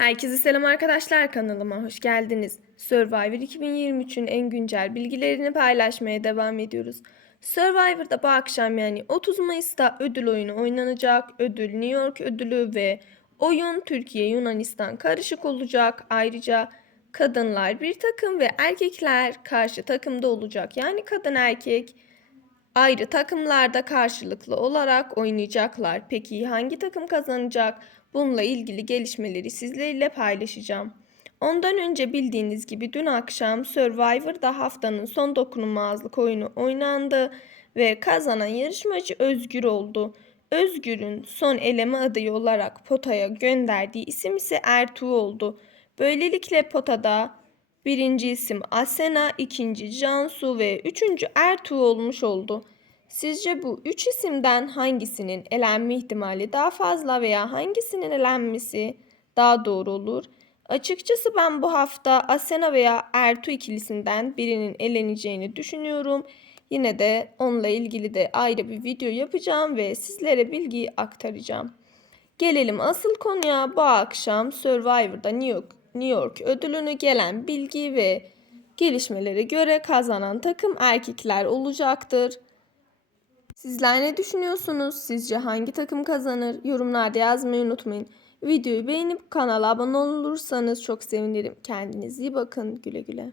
Herkese selam arkadaşlar kanalıma hoş geldiniz. Survivor 2023'ün en güncel bilgilerini paylaşmaya devam ediyoruz. Survivor'da bu akşam yani 30 Mayıs'ta ödül oyunu oynanacak. Ödül New York ödülü ve oyun Türkiye Yunanistan karışık olacak. Ayrıca kadınlar bir takım ve erkekler karşı takımda olacak. Yani kadın erkek ayrı takımlarda karşılıklı olarak oynayacaklar. Peki hangi takım kazanacak? Bununla ilgili gelişmeleri sizlerle paylaşacağım. Ondan önce bildiğiniz gibi dün akşam Survivor'da haftanın son dokunulmazlık oyunu oynandı ve kazanan yarışmacı Özgür oldu. Özgür'ün son eleme adayı olarak potaya gönderdiği isim ise Ertuğ oldu. Böylelikle potada birinci isim Asena, ikinci Cansu ve üçüncü Ertuğ olmuş oldu. Sizce bu üç isimden hangisinin elenme ihtimali daha fazla veya hangisinin elenmesi daha doğru olur? Açıkçası ben bu hafta Asena veya Ertuğ ikilisinden birinin eleneceğini düşünüyorum. Yine de onunla ilgili de ayrı bir video yapacağım ve sizlere bilgiyi aktaracağım. Gelelim asıl konuya bu akşam Survivor'da New York, New York ödülünü gelen bilgi ve gelişmelere göre kazanan takım erkekler olacaktır. Sizler ne düşünüyorsunuz? Sizce hangi takım kazanır? Yorumlarda yazmayı unutmayın. Videoyu beğenip kanala abone olursanız çok sevinirim. Kendinize iyi bakın. Güle güle.